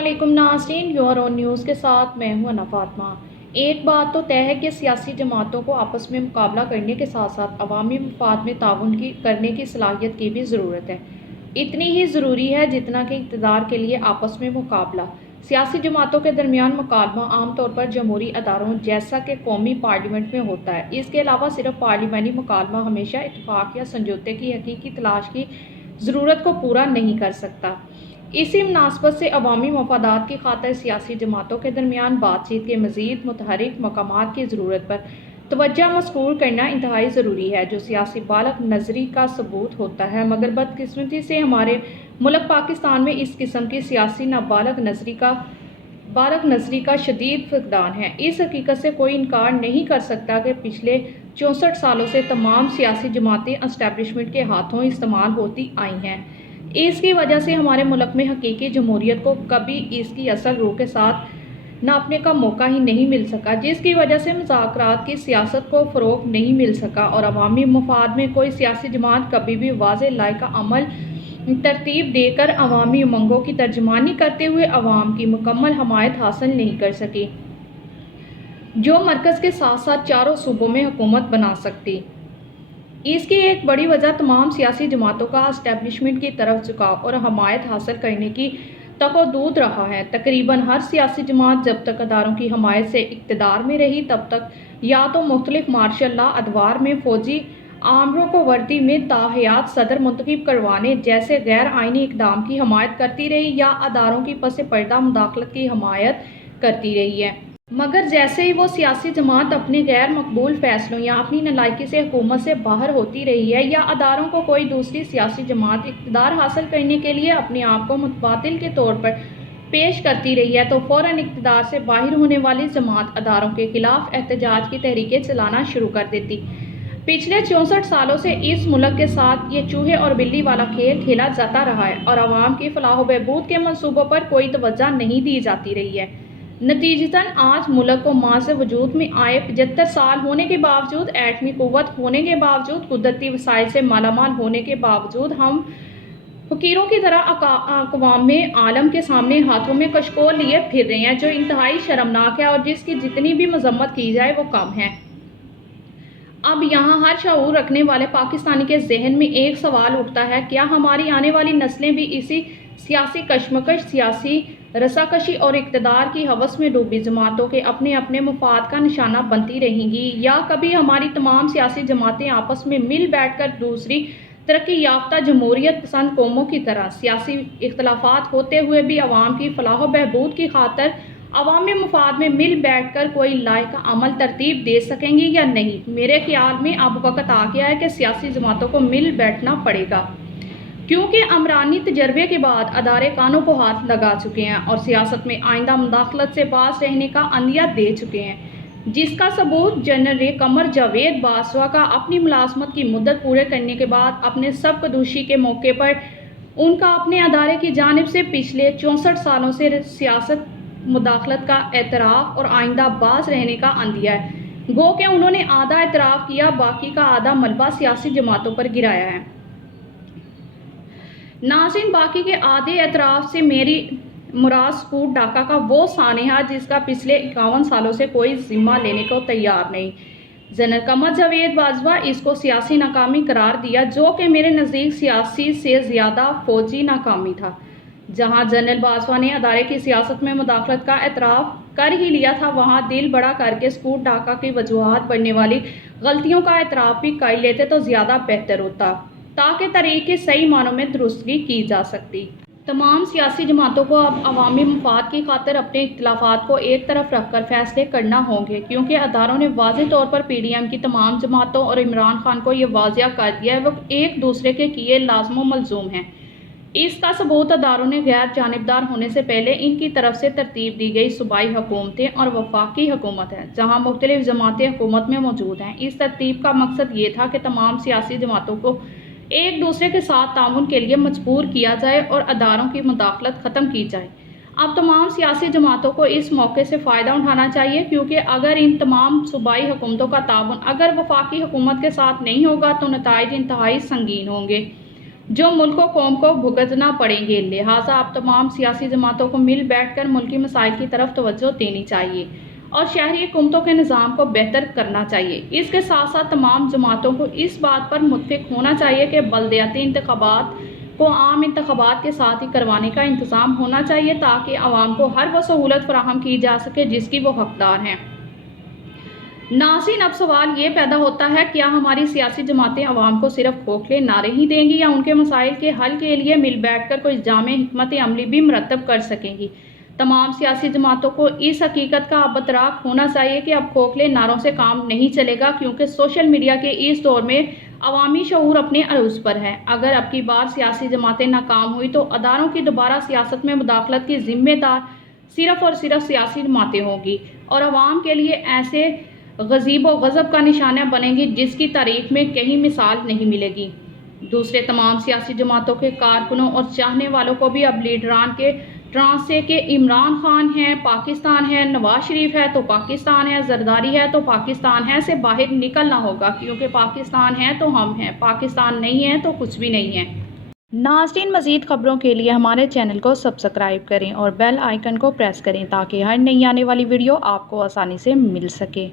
अस्सलामुअलैकुम नाज़रीन, your on news के साथ मैं हूं अना फातमा। एक बात तो तय है कि सियासी जमातों को आपस में मुकाबला करने के साथ साथ अवामी मफाद में ताउन करने की सलाहियत की भी ज़रूरत है। इतनी ही ज़रूरी है जितना कि इक़्तिदार के लिए आपस में मुकाबला। सियासी जमातों के दरमियान मुकाबला आम तौर पर जमहूरी अदारों जैसा कि कौमी पार्लियामेंट में होता है। इसके अलावा सिर्फ पार्लियामानी मुकाबला हमेशा इत्तफाक या समझौते की हकीकी तलाश की ज़रूरत को पूरा नहीं कर सकता। इसी मुनासबत से अवामी मफादात की खातिर सियासी जमातों के दरमियान बातचीत के मज़ीद मुतहरिक मकामात की ज़रूरत पर तवज्जो मज़कूर करना इंतहाई ज़रूरी है, जो सियासी बालक नज़री का सबूत होता है। मगर बदकिस्मती से हमारे मुल्क पाकिस्तान में इस किस्म की सियासी बालक नज़री का शदीद फकदान है। इस हकीकत से कोई इनकार नहीं कर सकता कि पिछले 64 सालों से तमाम सियासी जमातें एस्टैब्लिशमेंट के हाथों इस्तेमाल होती आई हैं। इसकी वजह से हमारे मुल्क में हकीकी जमहूरियत को कभी इसकी असल रूह के साथ नापने का मौका ही नहीं मिल सका, जिसकी वजह से मुज़ाकरात की सियासत को फ़रोग़ नहीं मिल सका और अवामी मफाद में कोई सियासी जमात कभी भी वाज़ेह लायका अमल तरतीब देकर अवामी उमंगों की तर्जमानी करते हुए अवाम की मुकम्मल हमायत हासिल नहीं कर सकी, जो मरकज़ के साथ साथ चारों सूबों में हुकूमत बना सकती। इसकी एक बड़ी वजह तमाम सियासी जमातों का एस्टैब्लिशमेंट की तरफ झुकाव और हमायत हासिल करने की तकद्दुद रहा है। तकरीबन हर सियासी जमात जब तक अदारों की हमायत से इक़्तिदार में रही, तब तक या तो मुख्तलिफ मार्शल लॉ अदवार में फ़ौजी आमरों को वर्दी में ताहयात सदर मुंतखब करवाने जैसे गैर आइनी इक़दाम की हमायत करती रही, या अदारों की पस पर्दा मुदाखलत की हमायत करती रही है। मगर जैसे ही वो सियासी जमात अपने गैर मकबूल फ़ैसलों या अपनी नालायकी से हुकूमत से बाहर होती रही है, या अदारों को कोई दूसरी सियासी जमात इक़्तिदार हासिल करने के लिए अपने आप को मुतबादिल के तौर पर पेश करती रही है, तो फ़ौरन इक़्तिदार से बाहर होने वाली जमात अदारों के ख़िलाफ़ एहतजाज की तहरीकें चलाना शुरू कर देती। पिछले 64 सालों से इस मुल्क के साथ ये चूहे और बिल्ली वाला खेल खेला जाता रहा है और अवाम की फलाह बहबूद के मंसूबों पर कोई तवज्जो नहीं दी जाती रही है। नतीजतन आज मुल्क को माँ से वजूद में आए 75 साल होने के बावजूद, एटमी क़ुव्वत होने के बावजूद, कुदरती वसाइल से मालामाल होने के बावजूद हम फ़कीरों की तरह अक़वाम में आलम के सामने हाथों में कशकोल लिए फिर रहे हैं, जो इंतहाई शर्मनाक है और जिसकी जितनी भी मजम्मत की जाए वो कम है। अब यहाँ हर शऊर रखने वाले पाकिस्तानी के जहन में एक सवाल उठता है, क्या हमारी आने वाली नस्लें भी इसी सियासी कशमकश, सियासी रसाकशी और इक़्तिदार की हवस में डूबी जमातों के अपने अपने मुफाद का निशाना बनती रहेंगी, या कभी हमारी तमाम सियासी जमातें आपस में मिल बैठकर दूसरी तरक्की याफ्ता जमहूरियत पसंद कौमों की तरह सियासी इख्तलाफात होते हुए भी अवाम की फलाह बहबूद की खातिर अवामी मुफाद में मिल बैठकर कोई लायका अमल तरतीब दे सकेंगी या नहीं? मेरे ख्याल में अब वक्त आ गया है कि सियासी जमातों को मिल बैठना पड़ेगा, क्योंकि अमरानी तजर्बे के बाद अदारे कानों को हाथ लगा चुके हैं और सियासत में आइंदा मुदाखलत से बाज रहने का अंदिया दे चुके हैं, जिसका सबूत जनरल कमर जावेद बाजवा का अपनी मुलाजमत की मुद्दत पूरे करने के बाद अपने सबकदोशी के मौके पर उनका अपने अदारे की जानिब से पिछले 64 सालों से सियासत मुदाखलत का एतराफ़ और आइंदा बाज रहने का अंदिया है। गो कि उन्होंने आधा एतराफ़ किया, बाकी का आधा मलबा सियासी जमातों पर गिराया है। नाज़रीन, बाकी के आधे एतराफ़ से मेरी मुराद स्कूट डाका का वो सानेहा जिसका पिछले 51 सालों से कोई ज़िम्मा लेने को तैयार नहीं। जनरल कमर जावेद बाजवा इसको सियासी नाकामी करार दिया, जो कि मेरे नज़दीक सियासी से ज़्यादा फ़ौजी नाकामी था। जहां जनरल बाजवा ने अदारे की सियासत में मुदाखलत का एतराफ़ कर ही लिया था, वहां दिल बड़ा करके स्कूट डाका की वजूहात बढ़ने वाली गलतियों का एतराफ़ भी कर लेते तो ज़्यादा बेहतर होता, ताकि तरीक़ की सही मानों में दुरुस्तगी की जा सकती। तमाम सियासी जमातों को अब अवामी मफाद की खातिर अपने इख्तिलाफ़ात को एक तरफ रखकर फ़ैसले करना होंगे, क्योंकि अदारों ने वाज़ेह तौर पर PDM की तमाम जमातों और इमरान खान को ये वाज़िया कर दिया है वो एक दूसरे के किए लाज़िम मलज़ूम हैं। इसका सबूत अदारों ने गैर जानिबदार होने से पहले इनकी तरफ से तरतीब दी गई सूबाई हुकूमतें और वफाकी हुकूमत है, जहाँ मुख्तलिफ जमातें हुकूमत में मौजूद हैं। इस तरतीब का मकसद ये था कि तमाम सियासी जमातों को एक दूसरे के साथ ताउन के लिए मजबूर किया जाए और अदारों की मुदाखलत ख़त्म की जाए। अब तमाम सियासी जमातों को इस मौके से फ़ायदा उठाना चाहिए, क्योंकि अगर इन तमाम सूबाई हुकूमतों का ताउन अगर वफाकी हुकूमत के साथ नहीं होगा तो नताइज इंतहाई संगीन होंगे। جو ملک و قوم کو بھگتنا پڑیں گے۔ لہٰذا اب تمام سیاسی جماعتوں کو مل بیٹھ کر ملکی مسائل کی طرف توجہ دینی چاہیے اور شہری حکومتوں کے نظام کو بہتر کرنا چاہیے۔ اس کے ساتھ ساتھ تمام جماعتوں کو اس بات پر متفق ہونا چاہیے کہ بلدیاتی انتخابات کو عام انتخابات کے ساتھ ہی کروانے کا انتظام ہونا چاہیے تاکہ عوام کو ہر وہ سہولت فراہم کی جا سکے جس کی وہ حقدار ہیں۔ ناظرین، اب سوال یہ پیدا ہوتا ہے کیا ہماری سیاسی جماعتیں عوام کو صرف کھوکھلے نعرے ہی دیں گی یا ان کے مسائل کے حل کے لیے مل بیٹھ کر کوئی جامع حکمت عملی بھی مرتب کر سکیں گی؟ تمام سیاسی جماعتوں کو اس حقیقت کا اب ادراک ہونا چاہیے کہ اب کھوکھلے نعروں سے کام نہیں چلے گا، کیونکہ سوشل میڈیا کے اس دور میں عوامی شعور اپنے عروج پر ہے۔ اگر اب کی بار سیاسی جماعتیں ناکام ہوئی تو اداروں کی دوبارہ سیاست میں مداخلت کی ذمہ دار صرف اور صرف سیاسی جماعتیں ہوں گی اور عوام کے لیے ایسے غضب و غضب کا نشانہ بنے گی جس کی تاریخ میں کہیں مثال نہیں ملے گی۔ دوسرے تمام سیاسی جماعتوں کے کارکنوں اور چاہنے والوں کو بھی اب لیڈران کے ٹرانس سے کہ عمران خان ہے پاکستان ہے، نواز شریف ہے تو پاکستان ہے، زرداری ہے تو پاکستان ہے سے باہر نکلنا ہوگا، کیونکہ پاکستان ہے تو ہم ہیں، پاکستان نہیں ہے تو کچھ بھی نہیں ہے۔ ناظرین، مزید خبروں کے لیے ہمارے چینل کو سبسکرائب کریں اور بیل آئیکن کو پریس کریں تاکہ ہر نئی آنے والی ویڈیو آپ کو آسانی سے مل سکے۔